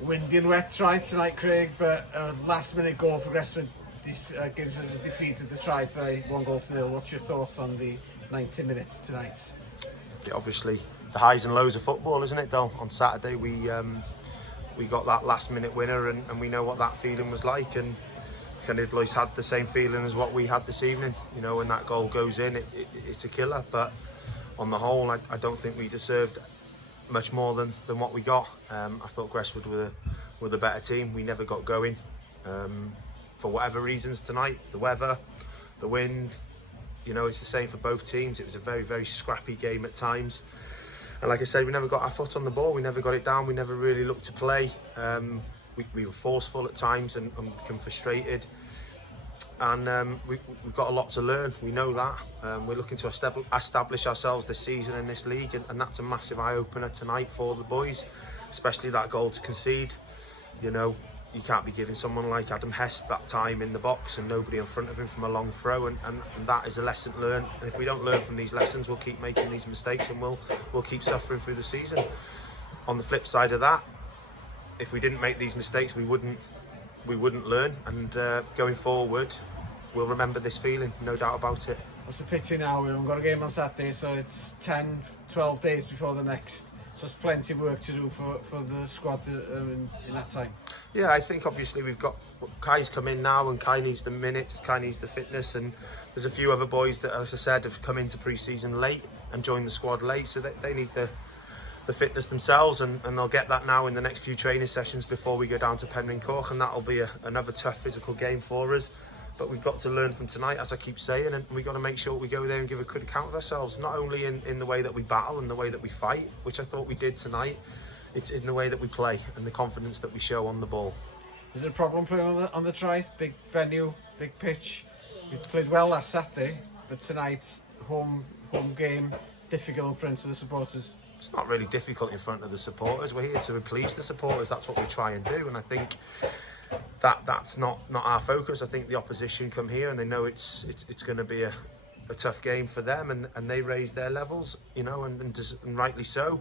windy and wet try tonight, Craig, but a last-minute goal for Gresford gives us a defeat at the try by 1-0. What's your thoughts on the 90 minutes tonight? Yeah, obviously, the highs and lows of football, isn't it, though? On Saturday, we got that last-minute winner, and we know what that feeling was like, and Lynn had the same feeling as what we had this evening. You know, when that goal goes in, it's a killer, but on the whole, I don't think we deserved much more than what we got. I thought Gresford were the better team. We never got going for whatever reasons tonight. The weather, the wind, you know, it's the same for both teams. It was a very, very scrappy game at times. And like I said, we never got our foot on the ball. We never got it down. We never really looked to play. We were forceful at times and become frustrated. And we've got a lot to learn. We know that. We're looking to establish ourselves this season in this league, and that's a massive eye-opener tonight for the boys, especially that goal to concede. You know, you can't be giving someone like Adam Hesp that time in the box and nobody in front of him from a long throw, and that is a lesson learned. And if we don't learn from these lessons, we'll keep making these mistakes and we'll keep suffering through the season. On the flip side of that, if we didn't make these mistakes, we wouldn't learn, and going forward we'll remember this feeling, no doubt about it. It's a pity now, we haven't got a game on Saturday, so it's 10-12 days before the next, so there's plenty of work to do for the squad in that time. Yeah, I think obviously we've got Kai's come in now, and Kai needs the minutes, Kai needs the fitness, and there's a few other boys that, as I said, have come into pre-season late and joined the squad late, so they need the fitness themselves, and they'll get that now in the next few training sessions before we go down to Penryn-Coch, and that'll be another tough physical game for us. But we've got to learn from tonight, as I keep saying, and we've got to make sure we go there and give a good account of ourselves, not only in the way that we battle and the way that we fight, which I thought we did tonight, it's in the way that we play and the confidence that we show on the ball. Is it a problem playing on the try? Big venue, big pitch. We played well last Saturday, but tonight's home game, difficult in front of the supporters. It's not really difficult in front of the supporters. We're here to please the supporters. That's what we try and do, and I think that's not our focus. I think the opposition come here and they know it's going to be a tough game for them, and they raise their levels, you know, and rightly so.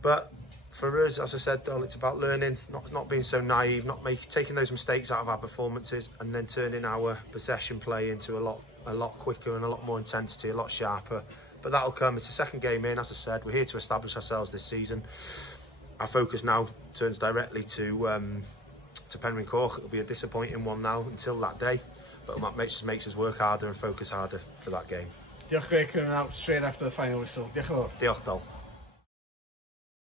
But for us, as I said, though, it's about learning, not being so naive, taking those mistakes out of our performances, and then turning our possession play into a lot quicker and a lot more intensity, a lot sharper. But that'll come. It's a second game in, as I said. We're here to establish ourselves this season. Our focus now turns directly to Penryn-Coch. It'll be a disappointing one now until that day, but that just makes us work harder and focus harder for that game. Diolch Craig, coming out straight after the final whistle. Diolch yn fawr. Diolch, Del.